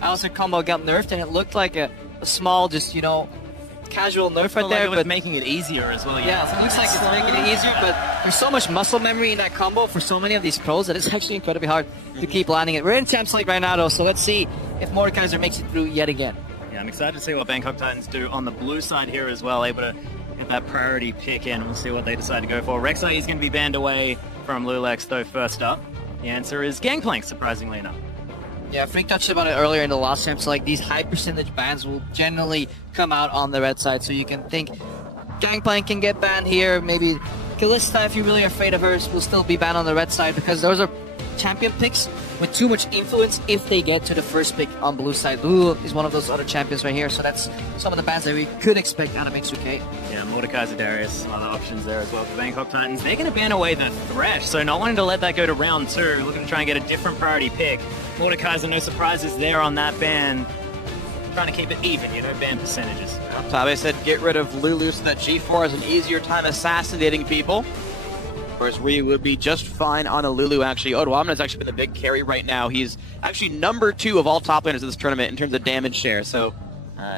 Alistair combo got nerfed, and it looked like a small, just, you know, casual nerf right there. It was making it easier as well. Yeah, so it looks like it's making it easier, but there's so much muscle memory in that combo for so many of these pros that it's actually incredibly hard to keep landing it. We're in Champs League right now, though, so let's see if Mordekaiser makes it through yet again. Yeah, I'm excited to see what Bangkok Titans do on the blue side here as well, able to get that priority pick in. We'll see what they decide to go for. Rek'Sai is going to be banned away from Lulex, though, first up. The answer is Gangplank, surprisingly enough. Yeah, Freak touched about it earlier in the last Champs, like these high percentage bans will generally come out on the red side, so you can think Gangplank can get banned here, maybe Kalista, if you're really afraid of her, will still be banned on the red side, because those are champion picks with too much influence if they get to the first pick on blue side. Lulu is one of those other champions right here, so that's some of the bans that we could expect out of H2k. Yeah, Mordekaiser, Darius, some other options there as well for Bangkok Titans. They're going to ban away the Thresh, so not wanting to let that go to round 2, looking to try and get a different priority pick. Mordekaiser, no surprises there on that ban. Trying to keep it even, you know, ban percentages. Tabe said get rid of Lulu so that G4 has an easier time assassinating people. Of course, Ryu would be just fine on a Lulu, actually. Odoamna has actually been the big carry right now. He's actually number 2 of all top laners in this tournament in terms of damage share. So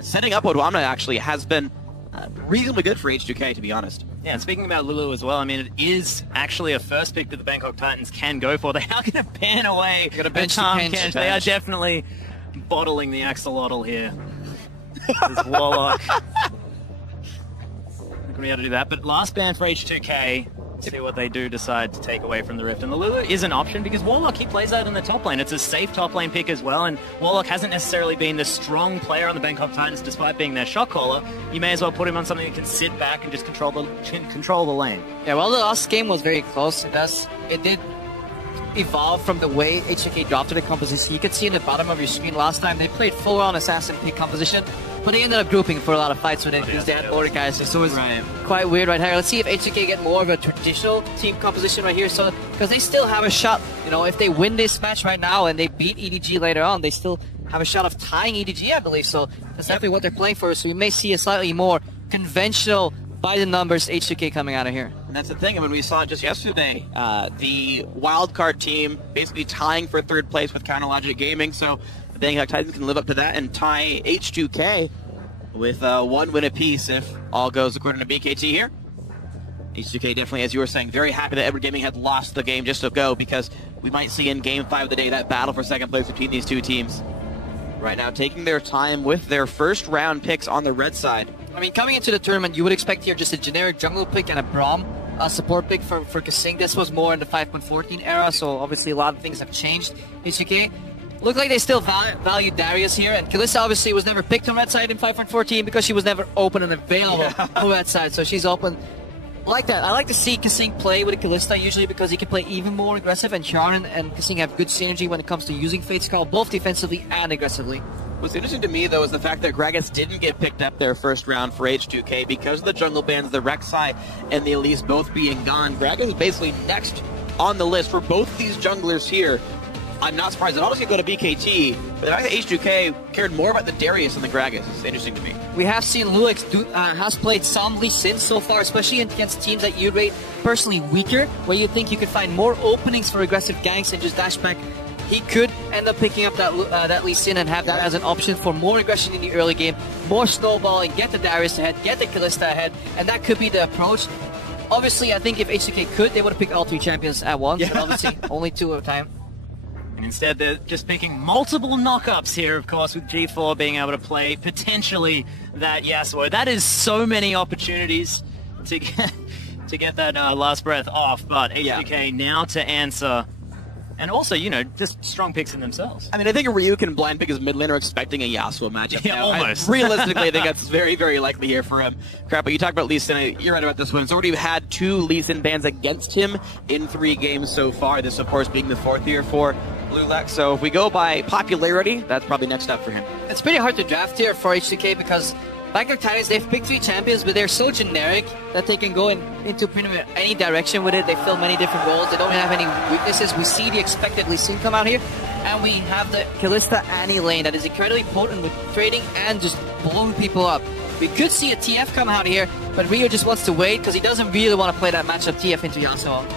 setting up Odoamna actually has been reasonably good for H2k, to be honest. Yeah, and speaking about Lulu as well, I mean, it is actually a first pick that the Bangkok Titans can go for. They are going to ban away the Tahm Kench. They are definitely bottling the axolotl here. This Warlock. Not going to be able to do that, but last ban for H2k. See what they do decide to take away from the Rift. And the Lulu is an option because Warlock, he plays out in the top lane. It's a safe top lane pick as well, and Warlock hasn't necessarily been the strong player on the Bangkok Titans despite being their shot caller. You may as well put him on something that can sit back and just control the lane. Yeah, well, the last game was very close. It did evolve from the way H2k dropped the composition. You could see in the bottom of your screen last time they played full-on assassin pick composition, but they ended up grouping for a lot of fights with it because they had Mordekaiser, so it was quite weird right here. Let's see if H2k get more of a traditional team composition right here, so because they still have a shot, you know, if they win this match right now and they beat EDG later on, they still have a shot of tying EDG, I believe, so that's definitely what they're playing for, so we may see a slightly more conventional by the numbers H2k coming out of here. And that's the thing, I mean, we saw it just yesterday, the wildcard team basically tying for 3rd place with H2k-Gaming, so the Bangkok Titans can live up to that and tie H2k with 1 win apiece if all goes according to BKT here. H2k definitely, as you were saying, very happy that Edward Gaming had lost the game just to go, because we might see in Game 5 of the day that battle for 2nd place between these two teams. Right now, taking their time with their first round picks on the red side. I mean, coming into the tournament, you would expect here just a generic jungle pick and a Braum support pick for Kasing. This was more in the 5.14 era, so obviously a lot of things have changed. H2k look like they still value Darius here, and Kalista obviously was never picked on red side in 5.14 because she was never open and available on red side, so she's open. Like that. I like to see Kasing play with Kalista usually because he can play even more aggressive, and Sharon and Kasing have good synergy when it comes to using Fate's Call, both defensively and aggressively. What's interesting to me, though, is the fact that Gragas didn't get picked up their first round for H2k because of the jungle bans, the Rek'Sai and the Elise both being gone. Gragas is basically next on the list for both these junglers here. I'm not surprised at all to see it go to BKT, but the fact that H2k cared more about the Darius than the Gragas is interesting to me. We have seen Lulex has played some Lee Sin so far, especially against teams that you rate personally weaker, where you think you could find more openings for aggressive ganks and just dash back. He could end up picking up that Lee Sin and have that as an option for more aggression in the early game, more snowballing, get the Darius ahead, get the Kalista ahead, and that could be the approach. Obviously, I think if H2k could, they would have picked all 3 champions at once, but obviously only 2 at a time. And instead, they're just picking multiple knockups here, of course, with G4 being able to play potentially that Yasuo. That is so many opportunities to get that last breath off, but H2k now to answer. And also, you know, just strong picks in themselves. I mean, I think Ryu can blind pick his mid laner expecting a Yasuo matchup. Yeah, almost. Realistically, I think that's very, very likely here for him. Crap, but you talk about Lee Sin, you're right about this one. He's already had 2 Lee Sin bans against him in 3 games so far. This, of course, being the 4th year for Lulex. So if we go by popularity, that's probably next up for him. It's pretty hard to draft here for H2k because Bangkok Titans, they've picked 3 champions, but they're so generic that they can go into pretty much any direction with it. They fill many different roles. They don't have any weaknesses. We see the expected Lee Sin come out here, and we have the Kalista Annie lane that is incredibly potent with trading and just blowing people up. We could see a TF come out here, but Rio just wants to wait because he doesn't really want to play that matchup TF into Yasuo.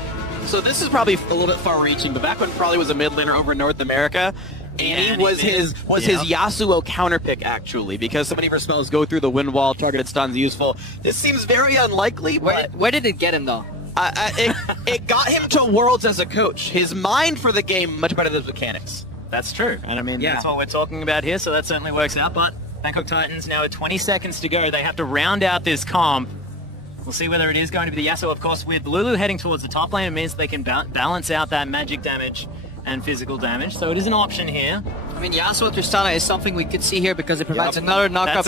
So this is probably a little bit far-reaching, but back when probably was a mid laner over in North America, Annie was his Yasuo counter pick, actually, because so many of her spells go through the wind wall, targeted stuns useful. This seems very unlikely, but... Where did it get him, though? It got him to Worlds as a coach. His mind for the game much better than his mechanics. That's true. And I mean, that's what we're talking about here, so that certainly works out. But Bangkok Titans now with 20 seconds to go. They have to round out this comp. We'll see whether it is going to be the Yasuo. Of course, with Lulu heading towards the top lane, it means they can balance out that magic damage and physical damage, so it is an option here. I mean, Yasuo Tristana is something we could see here because it provides another knockup.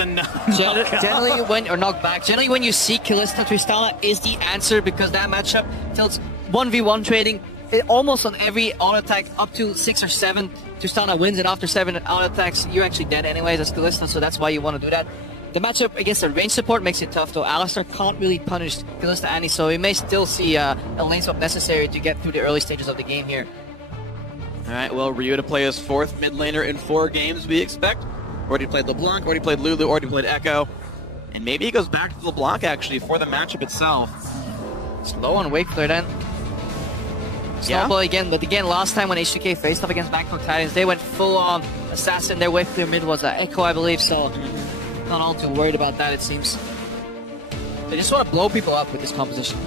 Generally, when you see Kalista Tristana is the answer, because that matchup tilts 1v1 trading. Almost on every auto attack up to 6 or 7, Tristana wins, and after 7 auto attacks, you're actually dead anyways as Kalista, so that's why you want to do that. The matchup against the range support makes it tough, though. Alistar can't really punish Kalista Annie, so we may still see a lane swap necessary to get through the early stages of the game here. Alright, well, Ryu to play his 4th mid laner in 4 games, we expect. Already played LeBlanc, already played Lulu, already played Echo. And maybe he goes back to LeBlanc, actually, for the matchup itself. Slow on wake clear then. Snowball again, but again, last time when H2k faced up against Bangkok Titans, they went full-on assassin. Their wave clear mid was Echo, I believe, so not all too worried about that, it seems. They just want to blow people up with this composition.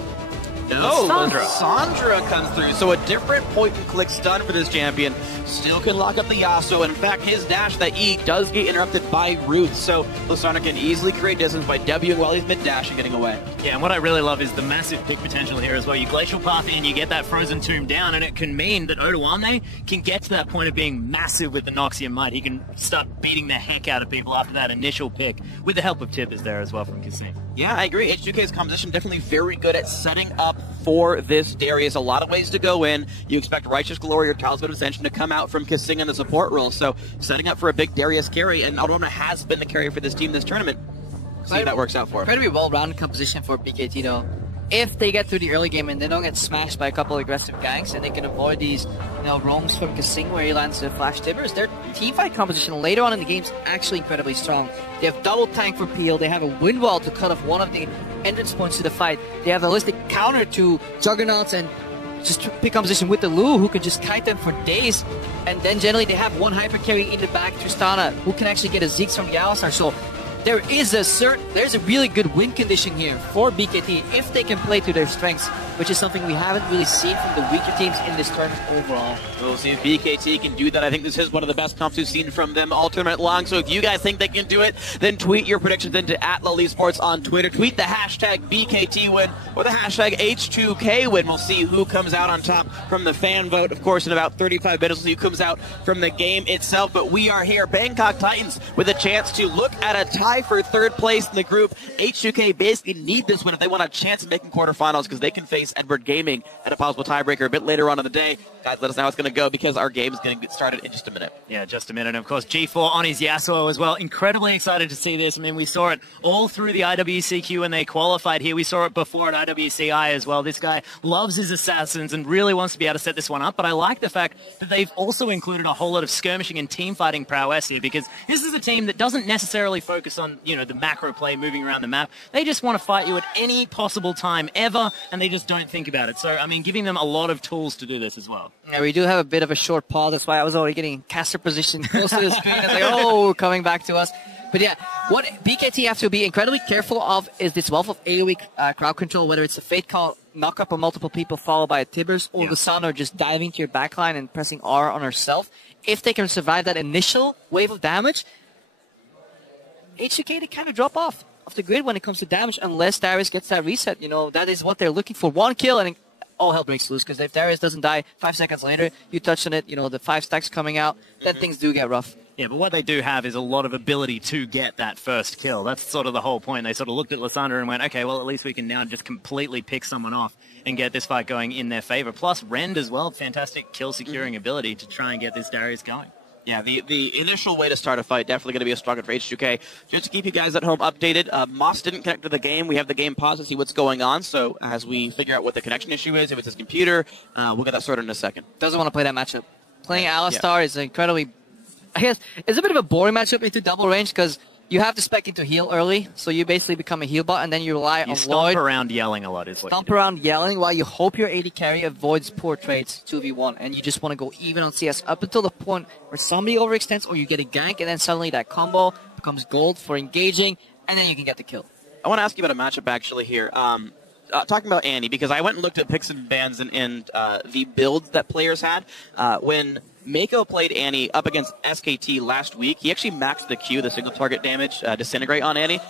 No, Sandra comes through, so a different point-and-click stun for this champion. Still can lock up the Yasuo, and in fact, his dash, that E, does get interrupted by roots, so Lysandra can easily create distance by Wing while he's mid-dash and getting away. Yeah, and what I really love is the massive pick potential here as well. You Glacial Path in, you get that Frozen Tomb down, and it can mean that Odoamne can get to that point of being massive with the Noxian Might. He can start beating the heck out of people after that initial pick, with the help of Tibbers there as well from Kassim. Yeah, I agree. H2k's composition definitely very good at setting up for this Darius. A lot of ways to go in. You expect Righteous Glory or Talisman of Ascension to come out from Kassim in the support role, so setting up for a big Darius carry, and Odoamne has been the carry for this team this tournament. See if that works out for him. Incredibly well-rounded composition for BKT, though. If they get through the early game and they don't get smashed by a couple of aggressive ganks, and they can avoid these roams from Kassim where he lands the Flash Tibbers, their teamfight composition later on in the game is actually incredibly strong. They have double tank for Peel, they have a wind wall to cut off one of the entrance points to the fight, they have a holistic counter to Juggernauts, and just pick composition with the Lu, who can just kite them for days, and then generally they have one hyper carry in the back, Tristana, who can actually get a Ziggs from the Alistar, so there's a really good win condition here for BKT if they can play to their strengths, which is something we haven't really seen from the weaker teams in this tournament overall. We'll see if BKT can do that. I think this is one of the best comps we've seen from them all tournament long, so if you guys think they can do it, then tweet your predictions into @LolEsports on Twitter. Tweet the hashtag BKT win or the hashtag H2k win. We'll see who comes out on top from the fan vote. Of course, in about 35 minutes, we'll see who comes out from the game itself, but we are here, Bangkok Titans, with a chance to look at a tie for 3rd place in the group. H2k basically need this win if they want a chance of making quarterfinals, because they can face H2k-Gaming at a possible tiebreaker a bit later on in the day. Guys, let us know how it's going to go, because our game is going to get started in just a minute. Yeah, just a minute. And of course, G4 on his Yasuo as well. Incredibly excited to see this. I mean, we saw it all through the IWCQ when they qualified here. We saw it before at IWCI as well. This guy loves his assassins and really wants to be able to set this one up. But I like the fact that they've also included a whole lot of skirmishing and team fighting prowess here, because this is a team that doesn't necessarily focus on, the macro play moving around the map. They just want to fight you at any possible time ever, and they just don't think about it. So, I mean, giving them a lot of tools to do this as well. Yeah, we do have a bit of a short pause. That's why I was already getting caster position close to the screen. I was like, oh, coming back to us. But yeah, what BKT have to be incredibly careful of is this wealth of AoE crowd control, whether it's a Fate Call knock-up of multiple people followed by a Tibbers, or the Lysandra just diving to your backline and pressing R on herself. If they can survive that initial wave of damage, H2k, they kind of drop off the grid when it comes to damage, unless Darius gets that reset. That is what they're looking for. One kill and all hell breaks loose, because if Darius doesn't die 5 seconds later, you touched on it, the 5 stacks coming out, then things do get rough. Yeah, but what they do have is a lot of ability to get that first kill. That's sort of the whole point. They sort of looked at Lysandra and went, okay, well, at least we can now just completely pick someone off and get this fight going in their favor. Plus, Rend as well, fantastic kill securing ability to try and get this Darius going. Yeah, the initial way to start a fight, definitely going to be a struggle for H2k. Just to keep you guys at home updated, Moss didn't connect to the game. We have the game paused to see what's going on, so as we figure out what the connection issue is, if it's his computer, we'll get that sorted in a second. Doesn't want to play that matchup. Playing Alistar is incredibly, I guess, it's a bit of a boring matchup into double range, because you have to spec into heal early, so you basically become a heal bot, and then you rely on stomp Lloyd. around yelling a lot is what Stomp around yelling while you hope your AD carry avoids poor trades 2v1, and you just want to go even on CS up until the point where somebody overextends or you get a gank, and then suddenly that combo becomes gold for engaging, and then you can get the kill. I want to ask you about a matchup actually here. Talking about Annie, because I went and looked at picks and bans and the builds that players had. When Mako played Annie up against SKT last week, he actually maxed the Q, the single target damage, disintegrate on Annie.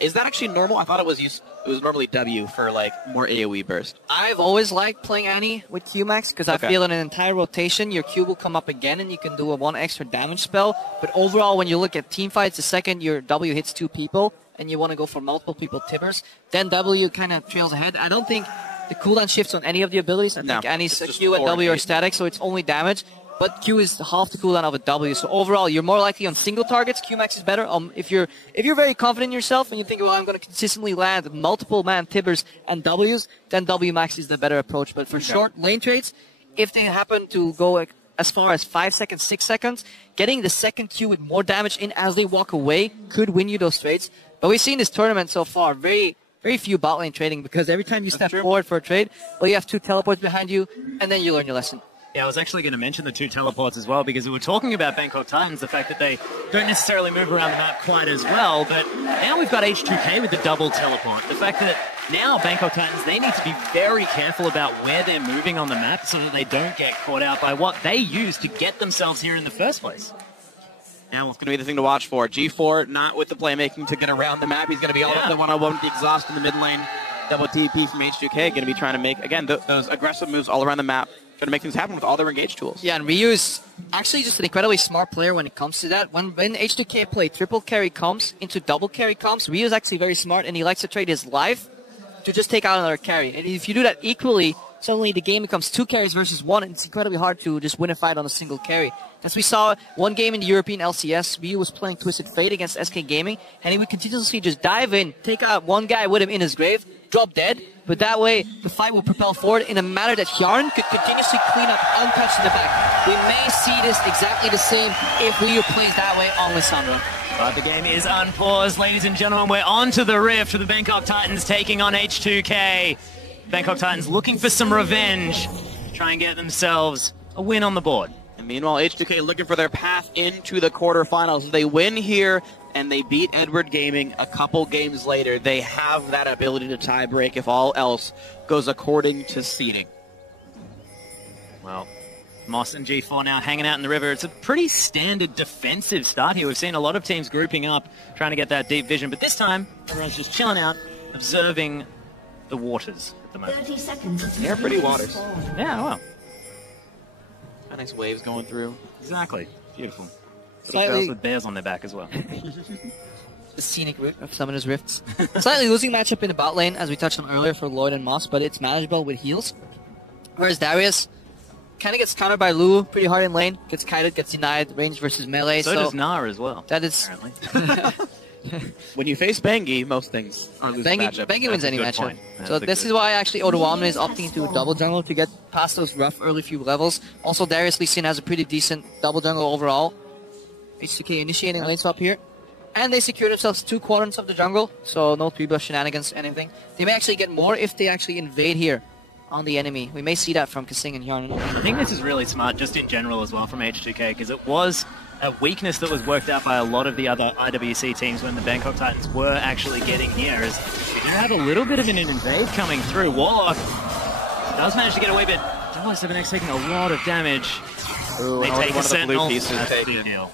Is that actually normal? I thought it was normally W for like more AoE burst. I've always liked playing Annie with Q max because I feel in an entire rotation your Q will come up again and you can do a 1 extra damage spell. But overall, when you look at team fights, the second your W hits 2 people and you want to go for multiple people tibbers, then W kind of trails ahead. I don't think the cooldown shifts on any of the abilities. I think Annie's Q and W are static, so it's only damage. But Q is half the cooldown of a W, so overall you're more likely on single targets. Q max is better. If you're very confident in yourself and you think, well, I'm going to consistently land multiple man tibbers and Ws, then W max is the better approach. But for short lane trades, if they happen to go as far as 5 seconds, 6 seconds, getting the second Q with more damage in as they walk away could win you those trades. But we've seen this tournament so far very few bot lane trading, because every time you step forward for a trade, well, you have 2 teleports behind you, and then you learn your lesson. Yeah, I was actually going to mention the 2 teleports as well, because we were talking about Bangkok Titans, the fact that they don't necessarily move around the map quite as well, but now we've got H2k with the double teleport. The fact that now Bangkok Titans, they need to be very careful about where they're moving on the map so that they don't get caught out by what they use to get themselves here in the first place. Now it's going to be the thing to watch for. G4 not with the playmaking to get around the map. He's going to be all up the one-on-one with the exhaust in the mid lane. Double TP from H2k, going to be trying to make, again, those aggressive moves all around the map. Trying to make things happen with all their engage tools. Yeah, and Ryu is actually just an incredibly smart player when it comes to that. When H2k play triple carry comps into double carry comps, Ryu is actually very smart, and he likes to trade his life to just take out another carry. And if you do that equally, suddenly the game becomes 2 carries versus 1, and it's incredibly hard to just win a fight on a single carry. As we saw one game in the European LCS, Ryu was playing Twisted Fate against H2k-Gaming, and he would continuously just dive in, take out one guy with him in his grave, drop dead, but that way the fight will propel forward in a manner that Hjarn could continuously clean up untouched in the back. We may see this exactly the same if Ryu plays that way on Lissandra. But the game is unpaused, ladies and gentlemen. We're on to the rift for the Bangkok Titans taking on H2k. Bangkok Titans looking for some revenge to try and get themselves a win on the board. And meanwhile, H2k looking for their path into the quarterfinals. They win here, and they beat Edward Gaming a couple games later. They have that ability to tie break if all else goes according to seeding. Well, Moss and G4 now hanging out in the river. It's a pretty standard defensive start here. We've seen a lot of teams grouping up, trying to get that deep vision. But this time, everyone's just chilling out, observing the waters at the moment. 30 seconds. They're pretty waters. Yeah, well. Nice waves going through. Exactly. Beautiful. Slightly Girls with bears on their back as well. the scenic route of Summoner's Rifts. Slightly losing matchup in the bot lane, as we touched on earlier for Lloyd and Moss, but it's manageable with heals. Whereas Darius kind of gets countered by Lu pretty hard in lane, gets kited, gets denied, range versus melee. So does Nara as well. That is... When you face Bengi, most things are losing matchups. Bengi wins any matchup. So this is why actually Odoamne is opting into a double jungle to get past those rough early few levels. Also, Darius Lee Sin has a pretty decent double jungle overall. H2k initiating lane swap here. And they secure themselves 2 quadrants of the jungle, so no 3-buff shenanigans, anything. They may actually get more if they actually invade here on the enemy. We may see that from Kasing and Hjarn. I think this is really smart just in general as well from H2k, because it was a weakness that was worked out by a lot of the other IWC teams when the Bangkok Titans were actually getting here. As you have a little bit of an invade coming through. Warlock does manage to get away, but Double7X taking a lot of damage. Ooh, they take one of the blue pieces That's taken. the deal.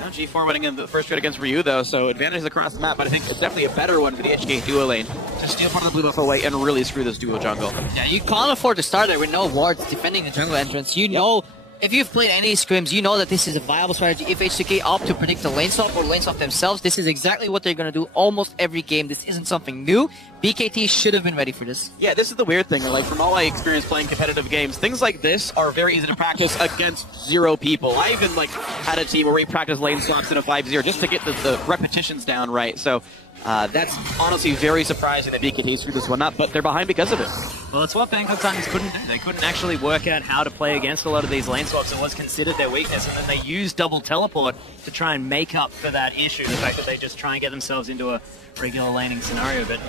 Now G4 winning in the first trade against Ryu, though, so advantages across the map, but I think it's definitely a better one for the HK duo lane to steal part of the blue buff away and really screw this duo jungle. Yeah, you can't afford to start there with no wards defending the jungle entrance. You know, if you've played any scrims, you know that this is a viable strategy. If H2k opt to predict the lane swap or lane swap themselves, this is exactly what they're going to do almost every game. This isn't something new, BKT should have been ready for this. Yeah, this is the weird thing. Like, from all my experience playing competitive games, things like this are very easy to practice against 0 people. I even, like, had a team where we practiced lane swaps in a 5-0 just to get the repetitions down right. So that's honestly very surprising that BKT screwed this one up, but they're behind because of it. Well, it's what Bangkok Titans couldn't do. They couldn't actually work out how to play against a lot of these lane swaps. It was considered their weakness, and then they used double teleport to try and make up for that issue, the fact that they just try and get themselves into a regular laning scenario. But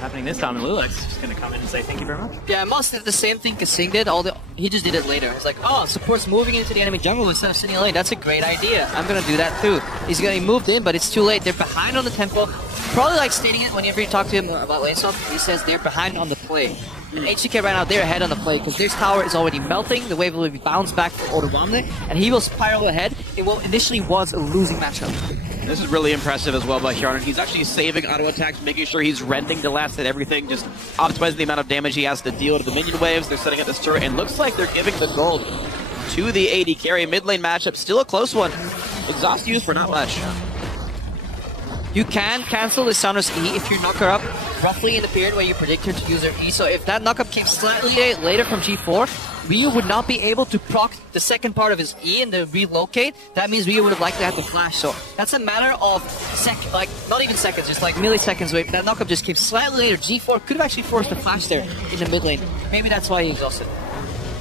happening this time, and Lulex is just going to come in and say thank you very much. Yeah, Moss did the same thing Kasing did, he just did it later. It's like, oh, support's moving into the enemy jungle instead of sitting in lane. That's a great idea. I'm going to do that too. He moved in, but it's too late. They're behind on the tempo. Probably like stating it whenever you talk to him about lane swap, he says they're behind on the play. And H2k right now, they're ahead on the play because their tower is already melting. The wave will be bounced back for Odoamne, and he will spiral ahead in what initially was a losing matchup. This is really impressive as well by Hjarnan. He's actually saving auto attacks, making sure he's rending the last hit, everything, just optimizing the amount of damage he has to deal to the minion waves. They're setting up this turret, and looks like they're giving the gold to the AD carry. Mid lane matchup, still a close one. Exhaust used for not much. You can cancel the Sounders E if you knock her up roughly in the period where you predict her to use her E. So if that knockup came slightly later from G4, Ryu would not be able to proc the second part of his E and then relocate. That means Ryu would have likely had to flash. So that's a matter of not even seconds, just like milliseconds away. If that knockup just came slightly later, G4 could have actually forced a flash there in the mid lane. Maybe that's why he exhausted.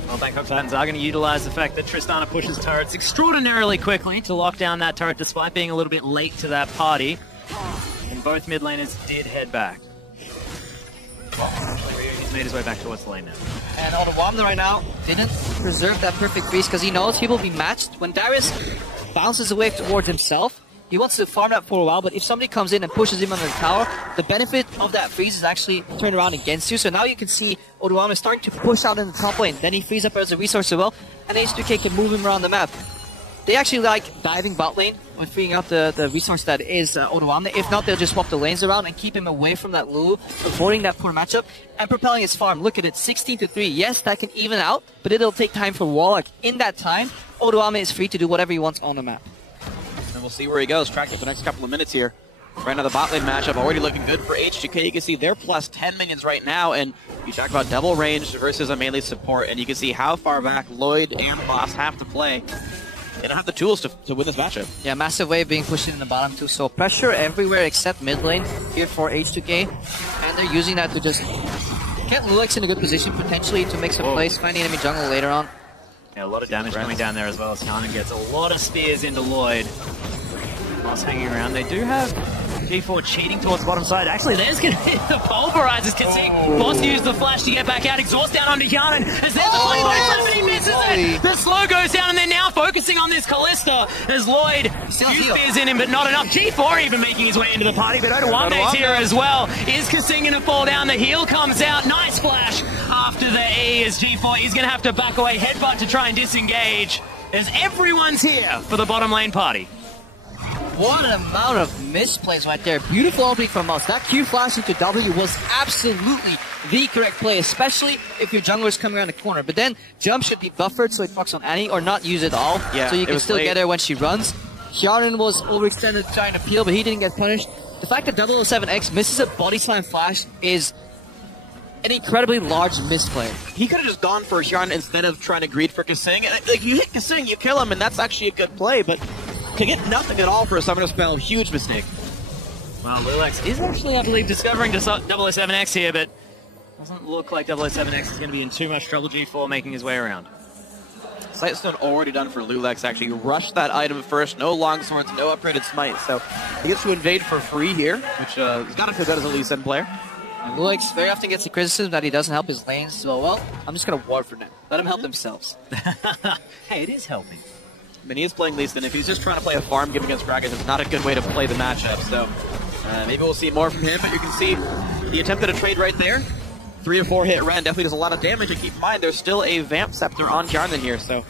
Well, Bangkok Titans are going to utilize the fact that Tristana pushes turrets extraordinarily quickly to lock down that turret despite being a little bit late to that party. And both mid laners did head back. He's made his way back towards the lane now. And Odoamne right now didn't preserve that perfect freeze because he knows he will be matched. When Darius bounces away towards himself, he wants to farm that for a while, but if somebody comes in and pushes him under the tower, the benefit of that freeze is actually turned around against you. So now you can see Odoamne starting to push out in the top lane. Then he frees up as a resource as well, and H2k can move him around the map. They actually like diving bot lane when freeing up the resource that is Odoamne. If not, they'll just swap the lanes around and keep him away from that Lulu, avoiding that poor matchup, and propelling his farm. Look at it, 16-3. Yes, that can even out, but it'll take time for Warlock. In that time, Odoamne is free to do whatever he wants on the map. And we'll see where he goes, tracking for the next couple of minutes here. Right now, the bot lane matchup already looking good for H2k. You can see they're plus 10 minions right now, and you talk about double range versus a melee support, and you can see how far back Lloyd and Boss have to play. They don't have the tools to win this matchup. Yeah, massive wave being pushed in the bottom too, so pressure everywhere except mid lane here for H2k, and they're using that to just get Lulex in a good position potentially to make some plays, find the enemy jungle later on. Yeah, a lot of damage coming down there as well as Hjarnan gets a lot of spears into Lloyd. Boss hanging around. They do have G4 cheating towards the bottom side. Actually, there's going to be the pulverizers. Boss used the flash to get back out. Exhaust down onto Hjarnan. As there's a flame body but he misses it. The slow goes down, and they're now focusing on this Callista as Lloyd few spears in him, but not enough. G4 even making his way into the party, but Odoamne's here as well. Is Kasing going to fall down? The heal comes out. Nice flash after the E as G4 is going to have to back away. Headbutt to try and disengage as everyone's here for the bottom lane party. What an amount of misplays right there. Beautiful opening from Mouse. That Q flash into W was absolutely the correct play, especially if your jungler is coming around the corner. But then jump should be buffered so it fucks on Annie, or not use it at all. Yeah, so you can still get her when she runs. Hjarnan was overextended trying to peel, but he didn't get punished. The fact that 007X misses a body slam flash is an incredibly large misplay. He could have just gone for Hjarnan instead of trying to greed for Kasing. Like, you hit Kasing, you kill him, and that's actually a good play, but to get nothing at all for a summoner spell, huge mistake. Well, Lulex is actually, I believe, discovering 007X here, but doesn't look like 007X is going to be in too much trouble. G4 making his way around. Sightstone already done for Lulex, actually. Rushed that item first, no longswords, no upgraded smite, so he gets to invade for free here, which he's got to feel good as a Lee Sin player. And Lulex very often gets the criticism that he doesn't help his lanes so well. I'm just going to ward for now. Let them help themselves. Hey, it is helping. I mean, he is playing Lee Sin. If he's just trying to play a farm game against Dragons, it's not a good way to play the matchup. So maybe we'll see more from him, but you can see he attempted a trade right there. 3 or 4 hit Ren definitely does a lot of damage, and keep in mind there's still a Vamp Scepter on Hjarnan here, so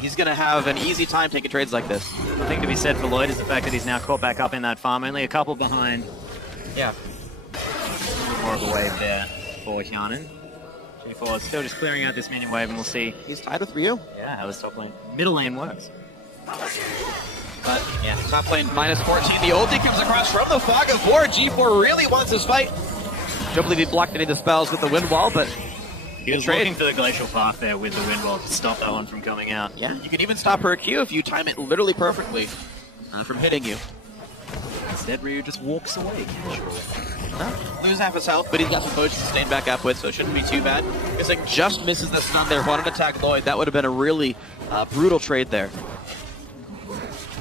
he's going to have an easy time taking trades like this. The thing to be said for Lloyd is the fact that he's now caught back up in that farm, only a couple behind. Yeah. More of a wave there for Hjarnan. G4 is still just clearing out this minion wave, and we'll see. He's tied with Ryu. Yeah, how his top lane, middle lane works. But yeah, top lane minus 14. The ulti comes across from the fog of war. G4 really wants this fight. Don't believe he blocked any of the spells with the wind wall, but he was looking for the glacial path there with the wind wall to stop that one from coming out. Yeah, you can even stop her Q if you time it literally perfectly from hitting you. Instead, Ryu just walks away. Lose half his health, but he's got some potions to stand back up with, so it shouldn't be too bad. It's like just misses the stun there. Wanted to attack Lloyd. That would have been a really brutal trade there.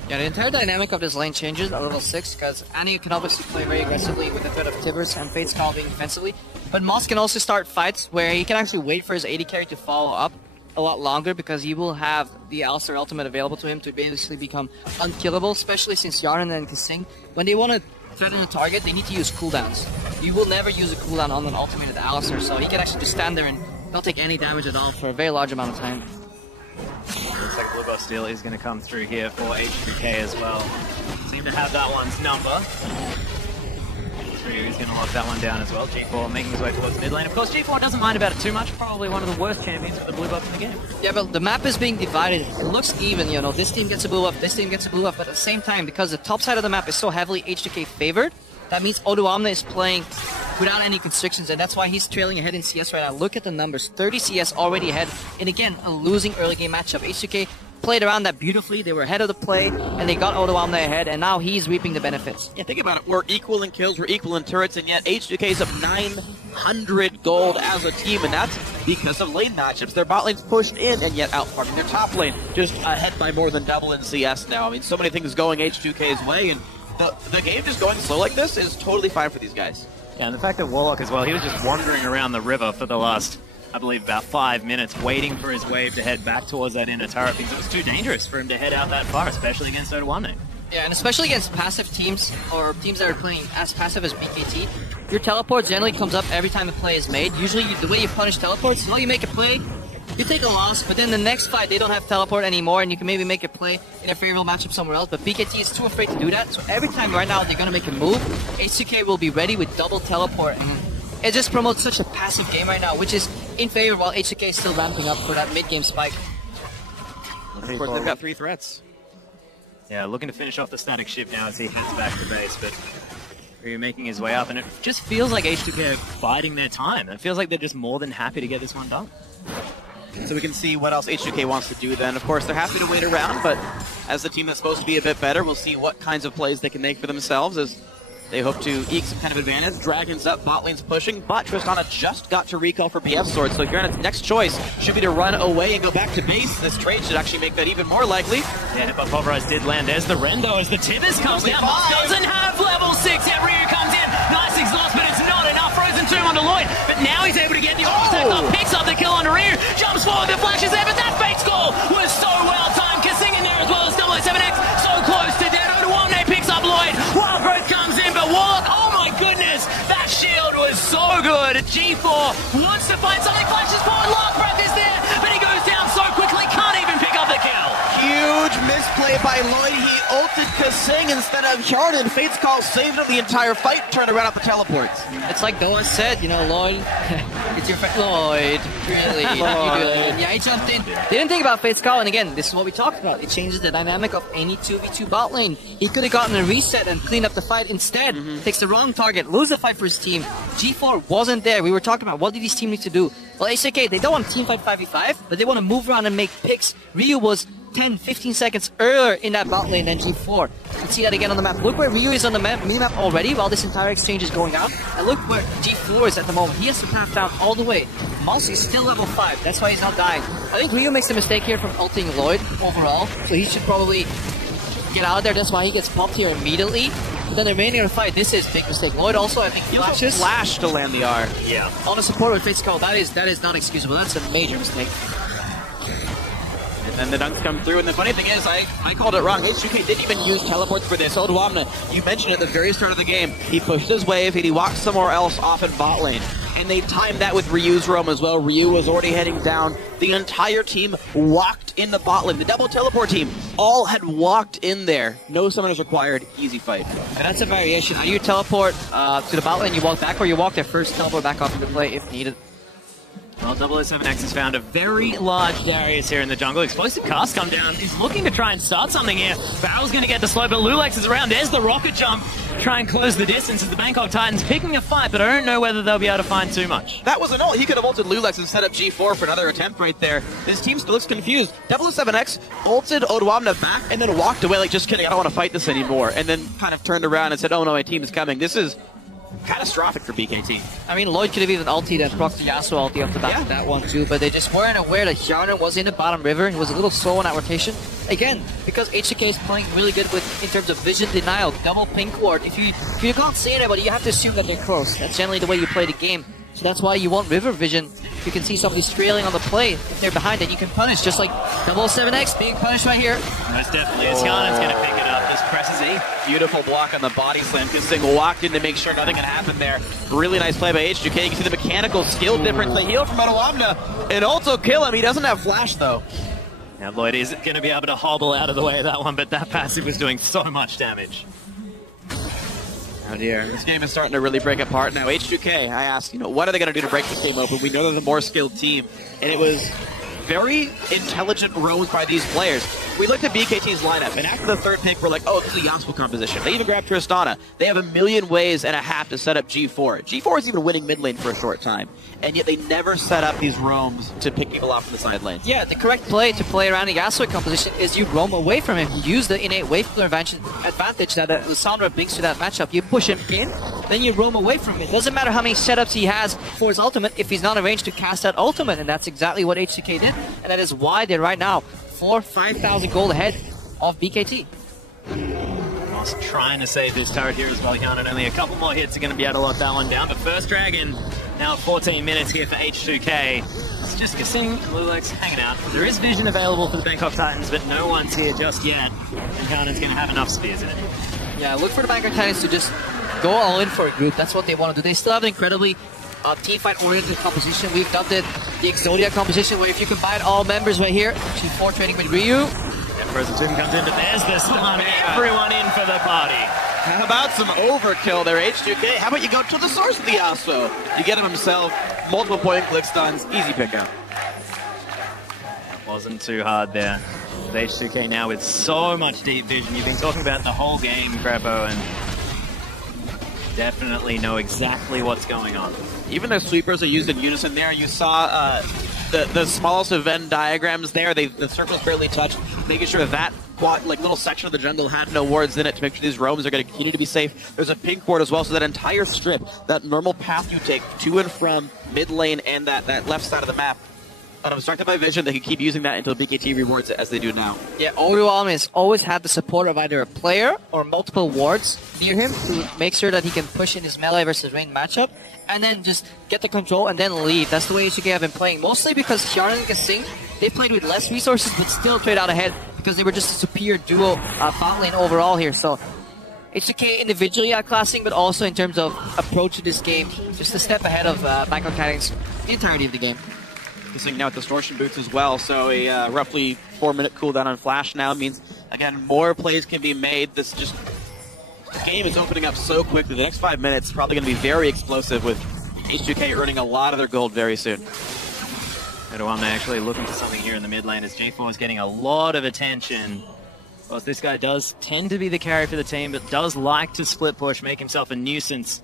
Yeah, the entire dynamic of this lane changes at level 6 because Annie can obviously play very aggressively with the threat of Tibbers and Fate's Call being defensively. But Moss can also start fights where he can actually wait for his AD carry to follow up a lot longer because he will have the Alistar ultimate available to him to basically become unkillable, especially since Yarn and Kasing, when they want to threaten a target, they need to use cooldowns. You will never use a cooldown on an ultimated Alistar, so he can actually just stand there and not take any damage at all for a very large amount of time. Looks like Blue Buff Steel is going to come through here for H2k as well. Seem to have that one's number. He's going to lock that one down as well. G4 making his way towards mid lane. Of course, G4 doesn't mind about it too much. Probably one of the worst champions for the blue buff in the game. Yeah, but the map is being divided. It looks even, you know, this team gets a blue buff, this team gets a blue buff, but at the same time, because the top side of the map is so heavily H2k favored, that means Odoamne is playing without any constrictions, and that's why he's trailing ahead in CS right now. Look at the numbers. 30 CS already ahead. And again, a losing early game matchup. H2k played around that beautifully. They were ahead of the play, and they got Odoamne ahead, and now he's reaping the benefits. Yeah, think about it. We're equal in kills, we're equal in turrets, and yet H2K's up 900 gold as a team, and that's because of lane matchups. Their bot lane's pushed in, and yet outfarming their top lane. Just ahead by more than double in CS now. I mean, so many things going H2K's way, and the game just going slow like this is totally fine for these guys. Yeah, and the fact that Warlock as well, he was just wandering around the river for the last, I believe, about 5 minutes, waiting for his wave to head back towards that inner turret because it was too dangerous for him to head out that far, especially against Odoamne. Yeah, and especially against passive teams, or teams that are playing as passive as BKT, your teleport generally comes up every time a play is made. Usually, the way you punish teleports, you make a play, you take a loss, but then the next fight, they don't have teleport anymore, and you can maybe make a play in a favorable matchup somewhere else, but BKT is too afraid to do that, so every time right now they're going to make a move, H2K will be ready with double teleport, and it just promotes such a passive game right now, which is in favor while H2K is still ramping up for that mid-game spike. Of course, they've got 3 threats. Yeah, looking to finish off the static shift now as he heads back to base, but Ryu making his way up, and it just feels like H2K are biding their time. It feels like they're just more than happy to get this one done. So we can see what else H2K wants to do then. Of course, they're happy to wait around, but as the team that's supposed to be a bit better, we'll see what kinds of plays they can make for themselves as they hope to eke some kind of advantage. Dragon's up, bot lane's pushing, but Tristana just got to recall for BF Sword, so Granite's next choice should be to run away and go back to base. This trade should actually make that even more likely. Yeah, but Pulverize did land. There's the Rendo as the Tibbers comes down. Moss doesn't have level 6 yet. Ryu comes in. Nice exhaust, but it's not enough. Frozen Tomb onto Lloyd, but now he's able to get the attack up, picks up the kill onto Ryu, jumps forward, the flash is there, but that fake score was so well timed. Kasing in there as well as 007X, so close to dead. Odoamne picks up Lloyd. Wild Growth comes in, but Warlock, oh my goodness, that shield was so good. G4 wants to find something, flashes forward, Long Breath is there, but he goes down so quickly, can't even pick up the kill. Huge misplay by Lloyd. He ulted Kasing instead of Yarden. Fate's Call saved him the entire fight, turned around at the teleports. It's like Doa said, you know, Lloyd, it's your friend. Lloyd, really? Lloyd. Yeah, he jumped in. Didn't think about Fate's Call, and again, this is what we talked about. It changes the dynamic of any 2v2 bot lane. He could have gotten a reset and cleaned up the fight. Instead, takes the wrong target, lose the fight for his team. G4 wasn't there. We were talking about what did his team need to do. Well, H2K, they don't want to team fight 5v5, but they want to move around and make picks. Ryu was 10-15 seconds earlier in that bot lane than G4. You can see that again on the map. Look where Ryu is on the minimap already while this entire exchange is going on. And look where G4 is at the moment. He has to path down all the way. Moss is still level 5. That's why he's not dying. I think Ryu makes a mistake here from ulting Lloyd overall. So he should probably get out of there. That's why he gets popped here immediately. But then the remaining of the fight, this is a big mistake. Lloyd also, I think, flashes. Flash to land the R. Yeah. On a support with Fate's Call, that is not excusable. That's a major mistake. And the dunks come through, and the funny thing is, I called it wrong. H2K didn't even use teleports for this. Odoamne, you mentioned at the very start of the game, he pushed his wave, and he walked somewhere else off in bot lane. And they timed that with Ryu's roam as well. Ryu was already heading down. The entire team walked in the bot lane. The double teleport team all had walked in there. No summoners required. Easy fight. And that's a variation. You teleport to the bot lane, you walk back, or you walk there first, teleport back off into play if needed. Well, 007X has found a very large Darius here in the jungle. Explosive cast come down. He's looking to try and start something here. Barrel's going to get the slow, but Lulex is around. There's the rocket jump. Try and close the distance as the Bangkok Titans picking a fight, but I don't know whether they'll be able to find too much. That was an ult. He could have ulted Lulex and set up G4 for another attempt right there. His team still looks confused. 007X ulted Odwamna back and then walked away like, just kidding, I don't want to fight this anymore. And then kind of turned around and said, oh no, my team is coming. This is catastrophic for BKT. I mean, Lloyd could have even ultied and procced the Yasuo ulti off the back of that one too, but they just weren't aware that Hjarnar was in the bottom river. He was a little slow on that rotation. Again, because H2k is playing really good with in terms of vision denial, double pink ward. If you can't see anybody, you have to assume that they're close. That's generally the way you play the game. So that's why you want river vision. You can see somebody trailing on the play. If they're behind, then you can punish, just like 007X being punished right here. Most definitely. Hjarnar's going to pick it up. Just presses a Beautiful block on the body slam. Kissing walked in to make sure nothing can happen there. Really nice play by H2k. You can see the mechanical skill difference. The heal from Odwamna and also kill him. He doesn't have flash though. Now Lloyd isn't going to be able to hobble out of the way of that one, but that passive was doing so much damage. Oh dear, this game is starting to really break apart now. H2k, I asked, what are they going to do to break this game open? We know they're the more skilled team, and it was very intelligent roams by these players. We looked at BKT's lineup, and after the third pick, we're like, oh, this is a Yasuo composition. They even grabbed Tristana. They have 1,000,000 ways and a half to set up G4. G4 is even winning mid lane for a short time, and yet they never set up these roams to pick people off from the side lanes. Yeah, the correct play to play around the Yasuo composition is you roam away from him. You use the innate wave clear advantage that Lissandra brings to that matchup. You push him in, then you roam away from him. It doesn't matter how many setups he has for his ultimate if he's not arranged to cast that ultimate, and that's exactly what H2k did, and that is why they're right now 5,000 gold ahead of BKT. Moss trying to save this turret here as well, and only a couple more hits are going to be able to lock that one down. But first Dragon, now 14 minutes here for H2k. It's just Kasing, Lulex hanging out. There is vision available for the Bangkok Titans, but no one's here just yet. And Kanan's going to have enough spears in it. Yeah, look for the Bangkok Titans to just go all in for a group. That's what they want to do. They still have an incredibly teamfight-oriented composition. We've dubbed it the Exodia composition, where if you combine all members right here, G4 trading with Ryu. And Frozen Tomb comes in, but there's the stun. Everyone in for the party. How about some overkill there, H2k? How about you go to the source of the Yasuo? You get him himself, multiple point-and-click stuns, easy pickup. Wasn't too hard there. With H2k now with so much deep vision. You've been talking about the whole game, Greppo, and definitely know exactly what's going on. Even though sweepers are used in unison there, you saw the smallest of Venn diagrams there. The circles barely touched, making sure that little section of the jungle had no wards in it to make sure these roams are going to continue to be safe. There's a pink ward as well, so that entire strip, that normal path you take to and from mid lane and that left side of the map, unobstructed by vision, they can keep using that until BKT rewards it as they do now. Yeah, Odwamna has always had the support of either a player or multiple wards near him to make sure that he can push in his melee versus range matchup, and then just get the control and then leave. That's the way H2k have been playing, mostly because Hjarnar and Kasing, they played with less resources but still trade out ahead because they were just a superior duo bot lane overall here. So H2k individually outclassing, but also in terms of approach to this game, just a step ahead of Bangkok Titans the entirety of the game. Now with distortion boots as well, so a roughly 4-minute cooldown on flash now means, again, more plays can be made. The game is opening up so quickly. The next 5 minutes is probably going to be very explosive, with H2k earning a lot of their gold very soon. Odwamna actually looking for something here in the mid lane as J4 is getting a lot of attention. Well, this guy does tend to be the carry for the team, but does like to split push, make himself a nuisance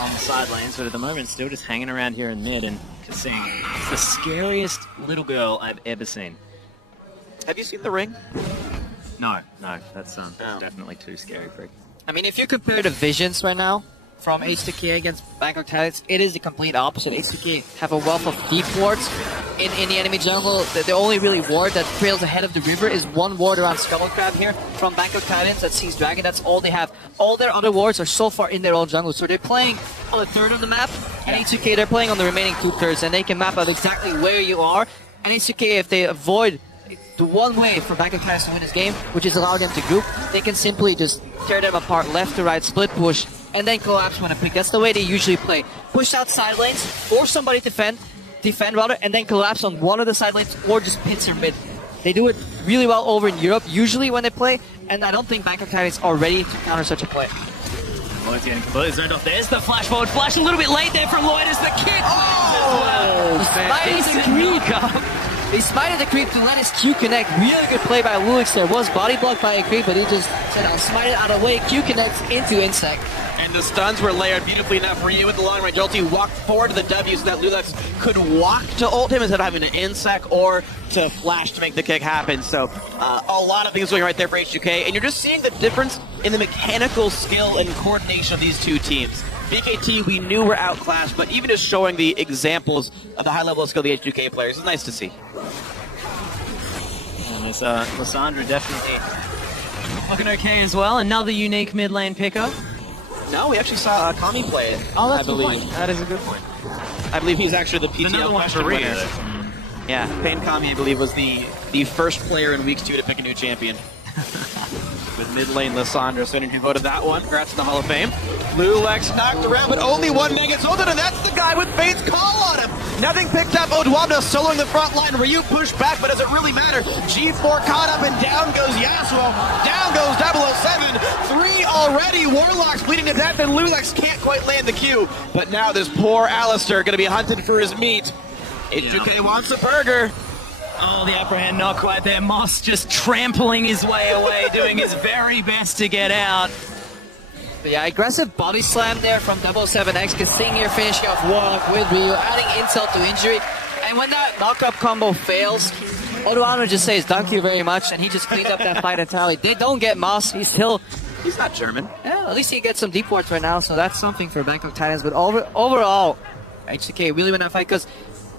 on the side lanes, but at the moment still just hanging around here in mid, and Kasing is the scariest little girl I've ever seen. Have you seen The Ring? No, that's definitely too scary for it. I mean, if you compare the visions right now from H2k against Bangkok Titans, it is the complete opposite. H2k have a wealth of deep wards in the enemy jungle. The only really ward that trails ahead of the river is one ward around Scuttle Crab here from Bangkok Titans that sees Dragon. That's all they have. All their other wards are so far in their own jungle, so they're playing on a third of the map, and H2k, they're playing on the remaining 2/3, and they can map out exactly where you are. And H2k, if they avoid the one way for Bangkok Titans to win this game, which is allow them to group, they can simply just tear them apart left to right, split push, and then collapse when a pick. That's the way they usually play. Push out side lanes, force somebody to defend rather, and then collapse on one of the side lanes, or just pits or mid. They do it really well over in Europe, usually when they play, and I don't think Bangkok Titans are ready to counter such a play. Lloyd's getting completely zoned off. There's the flash forward. Flash a little bit late there from Lloyd as the kick. He smited the creep to let his Q connect. Really good play by Lulix there. Was body blocked by a creep, but he just said, I'll smite it out of the way. Q connects into Insect. And the stuns were layered beautifully enough. Ryu with the long range ulti walked forward to the W so that Lulix could walk to ult him instead of having to Insect or to flash to make the kick happen. So a lot of things going right there for H2k. And you're just seeing the difference in the mechanical skill and coordination of these two teams. BKT, we knew were outclassed, but even just showing the examples of the high level of skill of the H2k players is nice to see. And this Lysandra definitely looking okay as well. Another unique mid lane pickup. No, we actually saw Kami play it. Oh, that's a a good point. That is a good point. I believe he's actually the PTO question winner. Yeah, Pain Kami, I believe, was the first player in Week 2 to pick a new champion. With mid lane Lysandra, so anyone who voted that one, congrats to the Hall of Fame. Lulix knocked around, but only one man gets ulted, and that's the guy with Fate's call on him. Nothing picked up. Odwabna soloing the front line. Ryu pushed back, but does it really matter? G4 caught up, and down goes Yasuo. Down goes 007. 3 already. Warlock's bleeding to death, and Lulix can't quite land the Q. But now this poor Alistair going to be hunted for his meat. H2k wants a burger. Oh, the upper hand not quite there. Moss just trampling his way away, doing his very best to get out. But yeah, aggressive body slam there from 007X, because seeing here finishing off Warlock with Ryu, adding insult to injury. And when that knock-up combo fails, Odoano just says, thank you very much, and he just cleans up that fight entirely. They don't get Moss. He's not German. Yeah, at least he gets some deep wards right now, so that's something for Bangkok Titans. But overall, H2k really win that fight, because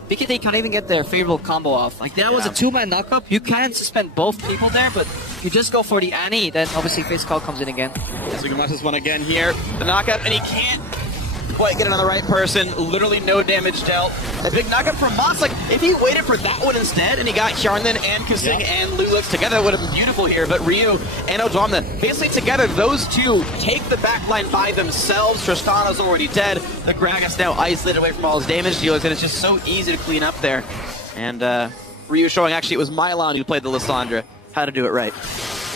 BKT can't even get their favorable combo off. Like, that was a 2-man knock-up. You can suspend both people there, but you just go for the Annie, then obviously Face Call comes in again. Yes, we can watch this one again here. The knockup, and he can't quite get it on the right person. Literally no damage dealt. A big knockup from Moss. Like, if he waited for that one instead, and he got Hjarnan and Kasing and Lulix together, it would have been beautiful here. But Ryu and Odwamna, basically together, those two take the backline by themselves. Tristana's already dead. The Gragas now isolated away from all his damage dealers, and it's just so easy to clean up there. And Ryu showing actually it was Mylon who played the Lysandra. How to do it right.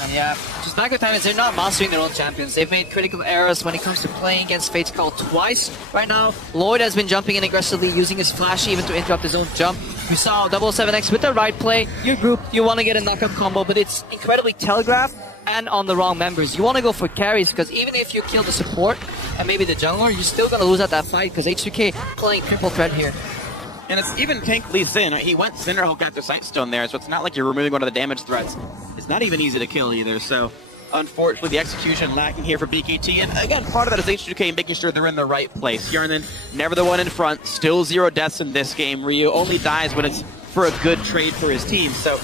And yeah, just Bangkok Titans, they're not mastering their own champions. They've made critical errors when it comes to playing against Fate's Call twice right now. Lloyd has been jumping in aggressively, using his flash even to interrupt his own jump. We saw 007X with the right play. Your group, you want to get a knockup combo, but it's incredibly telegraphed and on the wrong members. You want to go for carries, because even if you kill the support and maybe the jungler, you're still going to lose at that fight, because H2k playing triple threat here. And it's even Tank Lee Sin. He went Cinderhulk after Sightstone there, so it's not like you're removing one of the damage threats. It's not even easy to kill either, so unfortunately the execution lacking here for BKT. And again, part of that is H2k making sure they're in the right place. Hjarnan, never the one in front, still 0 deaths in this game. Ryu only dies when it's for a good trade for his team, so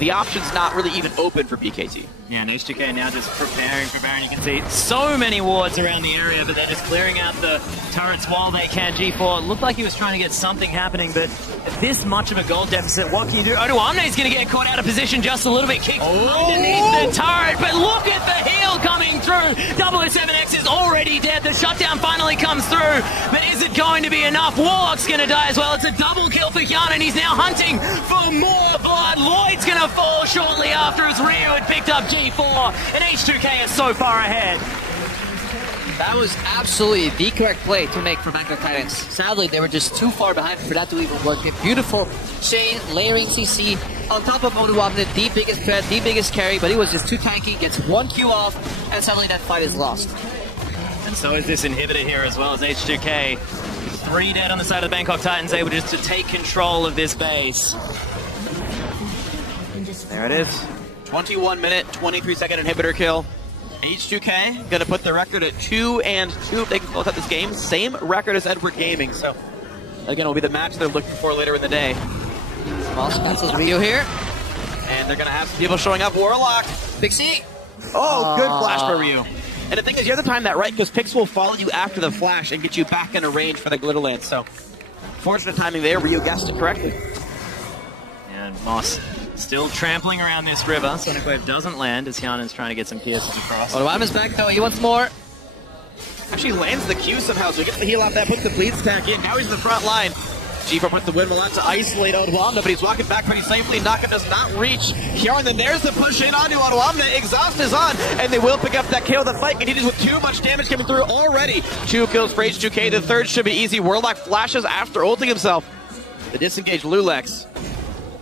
the option's not really even open for BKT. Yeah, and H2k now just preparing for Baron. You can see so many wards around the area, but they're just clearing out the turrets while they can. G4 looked like he was trying to get something happening, but at this much of a gold deficit, what can you do? Odoamne's going to get caught out of position just a little bit, kicked underneath the turret, but look at the heal coming through. 007X is already dead. The shutdown finally comes through, but is it going to be enough? Warlock's going to die as well. It's a double kill for Hjarnan. He's now hunting for more blood. Lloyd's going to fall shortly after as Ryu had picked up G4, and H2k is so far ahead. That was absolutely the correct play to make for Bangkok Titans. Sadly, they were just too far behind for that to even work. A beautiful Shane layering CC on top of Odoamne, the biggest threat, the biggest carry, but he was just too tanky, gets 1 Q off, and suddenly that fight is lost. And so is this inhibitor here as well as H2k. 3 dead on the side of the Bangkok Titans, able just to take control of this base. There it is. 21-minute, 23-second inhibitor kill. H2k going to put the record at 2-2 if they can close out this game. Same record as Edward Gaming. So, again, will be the match they're looking for later in the day. Small pencils Ryu here. And they're going to have some people showing up. Warlock. Pixie. Oh, good flash for Ryu. And the thing is, you have to time that right, because Pix will follow you after the flash and get you back into range for the Glitter Lance. So, fortunate timing there. Ryu guessed it correctly. And Moss still trampling around this river. Sonic Wave doesn't land as Hjarnan's trying to get some pierces across. Odoamne's back though, he wants more. Actually lands the Q somehow, so he gets the heal off that, puts the bleed stack in. Now he's in the front line. G4 puts the windmill out to isolate Odwamna, but he's walking back pretty safely. Naka does not reach Hjarn, then there's the push in onto Odwamna. Exhaust is on, and they will pick up that kill. The fight continues with too much damage coming through already. 2 kills for H2k. The third should be easy. Warlock flashes after ulting himself. The disengaged Lulex.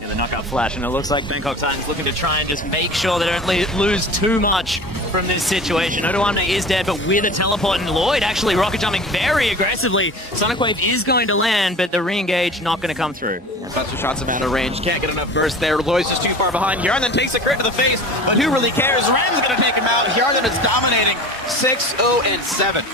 The knockout flash, and it looks like Bangkok Titans looking to try and just make sure they don't lose too much from this situation. Odwamna is dead, but with a teleport, and Lloyd actually rocket jumping very aggressively. Sonic Wave is going to land, but the re-engage not going to come through. Buster shots him out of range. Can't get enough burst there. Lloyd's just too far behind. Yarn then takes a crit to the face, but who really cares? Ram's going to take him out. Yarn then is dominating 6-0-7.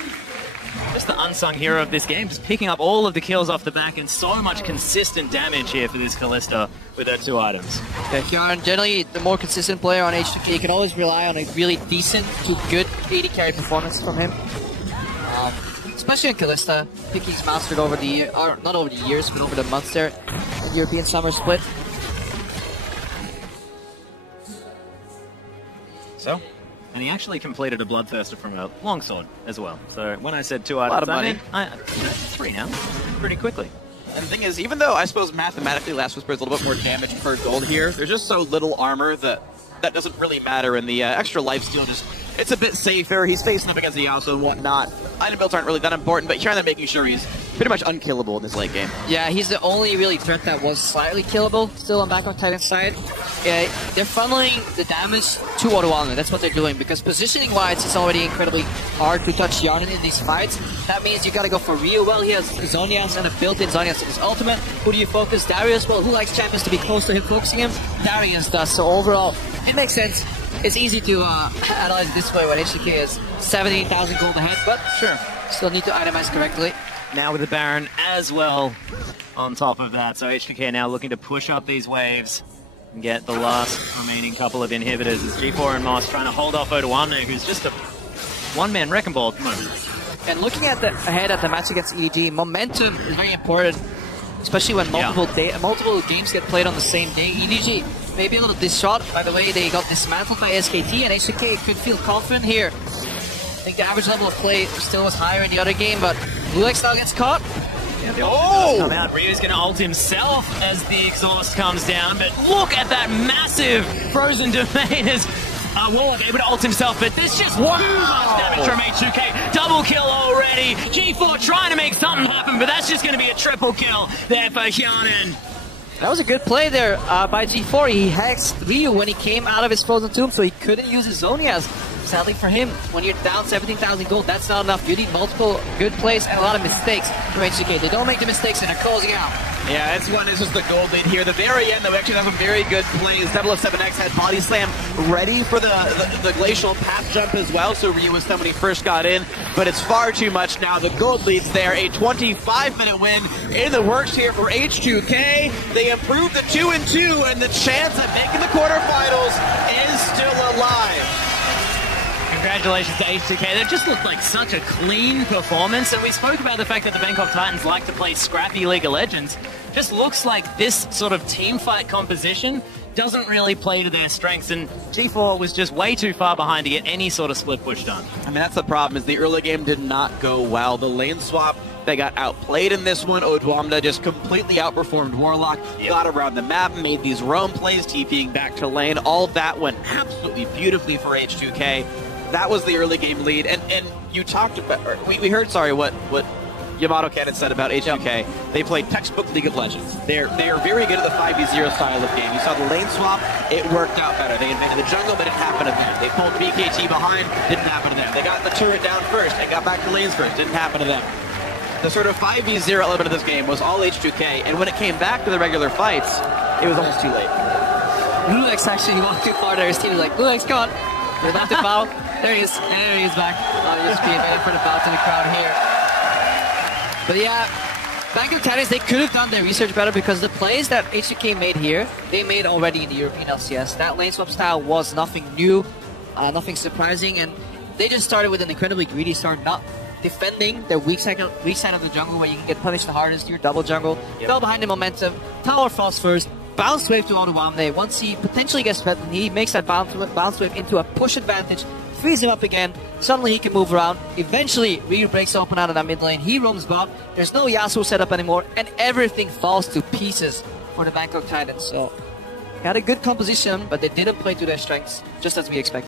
Just the unsung hero of this game, just picking up all of the kills off the back and so much consistent damage here for this Kalista with her 2 items. Yeah, Hjarn, generally the more consistent player on H2k, you can always rely on a really decent to good AD carry performance from him. Especially in Kalista, I think he's mastered over the year, or not over the years, but over the months there in the European Summer Split. So? And he actually completed a Bloodthirster from a longsword as well. So when I said 2 items, I meant 3 now, pretty quickly. And the thing is, even though I suppose mathematically Last Whisper is a little bit more damage per gold here, there's just so little armor that doesn't really matter, and the extra lifesteal just, it's a bit safer. He's facing up against the Yasuo and whatnot. Item builds aren't really that important, but here they're making sure he's pretty much unkillable in this late game. Yeah, he's the only really threat that was slightly killable still on Bangkok Titan's side. Yeah, they're funneling the damage to Odwamna. That's what they're doing, because positioning-wise, it's already incredibly hard to touch Yarn in these fights. That means you gotta go for Rio. Well, he has Zhonya's and a built-in Zhonya's in his ultimate. Who do you focus? Darius? Well, who likes champions to be close to him focusing him? Darius does. So overall, it makes sense. It's easy to analyze it this way when H2k is 17,000 gold ahead, but sure, still need to itemize correctly. Now with the Baron as well on top of that. So H2k now looking to push up these waves and get the last remaining couple of inhibitors. As G4 and Moss trying to hold off Odwamna, who's just a one-man wrecking ball at the moment. And looking at ahead at the match against EDG, momentum is very important, especially when multiple games get played on the same day. EDG may be a little distraught by the way they got dismantled by SKT, and H2k could feel confident here. I think the average level of play still was higher in the other game, but Lulex now gets caught. Yeah, the ult come out. Ryu's going to ult himself as the exhaust comes down, but look at that massive frozen domain as Warlock able to ult himself, but there's just too much damage from H2k. Double kill already. G4 trying to make something happen, but that's just going to be a triple kill there for Hjarn. That was a good play there by G4. He hexed Ryu when he came out of his frozen tomb, so he couldn't use his Zhonya's. Sadly for him, when you're down 17,000 gold, that's not enough. You need multiple good plays and a lot of mistakes from H2k. They don't make the mistakes and they're closing out. Yeah, this one is just the gold lead here. The very end, though, actually has some very good plays. 007X had body slam ready for the glacial path jump as well, so Ryu was when he first got in, but it's far too much now. The gold lead's there. A 25-minute win in the works here for H2k. They improved the 2-2, and the chance at making the quarterfinals is still alive. Congratulations to H2k. That just looked like such a clean performance, and we spoke about the fact that the Bangkok Titans like to play scrappy League of Legends. Just looks like this sort of team fight composition doesn't really play to their strengths, and G4 was just way too far behind to get any sort of split push done. I mean, that's the problem, is the early game did not go well. The lane swap, they got outplayed in this one. Odwamna just completely outperformed Warlock, got around the map, made these roam plays, TPing back to lane. All of that went absolutely beautifully for H2k. That was the early game lead, and you talked about, we heard, what Yamato Cannon said about H2k. They played textbook League of Legends. They are very good at the 5v0 style of game. You saw the lane swap, it worked out better. They invaded the jungle, but it happened to them. They pulled BKT behind, didn't happen to them. They got the turret down first, and got back to lanes first, didn't happen to them. The sort of 5v0 element of this game was all H2k, and when it came back to the regular fights, it was almost too late. Lulex actually walked too far there. His team was like, Lulex, come on. We're about to foul. There he is. There he is back. Just being waiting for the foul to the crowd here. But yeah, Bangkok Titans, they could have done their research better, because the plays that H2k made here, they made already in the European LCS. That lane swap style was nothing new, nothing surprising, and they just started with an incredibly greedy start, not defending their weak side of the jungle where you can get punished the hardest, your double jungle. Fell behind the momentum, tower falls first, bounce wave to Oruwamne. Once he potentially gets threatened, he makes that bounce wave into a push advantage, frees him up again. Suddenly he can move around. Eventually, Ryu breaks open out of that mid lane. He roams bot. There's no Yasuo setup anymore, and everything falls to pieces for the Bangkok Titans. So, they had a good composition, but they didn't play to their strengths, just as we expected.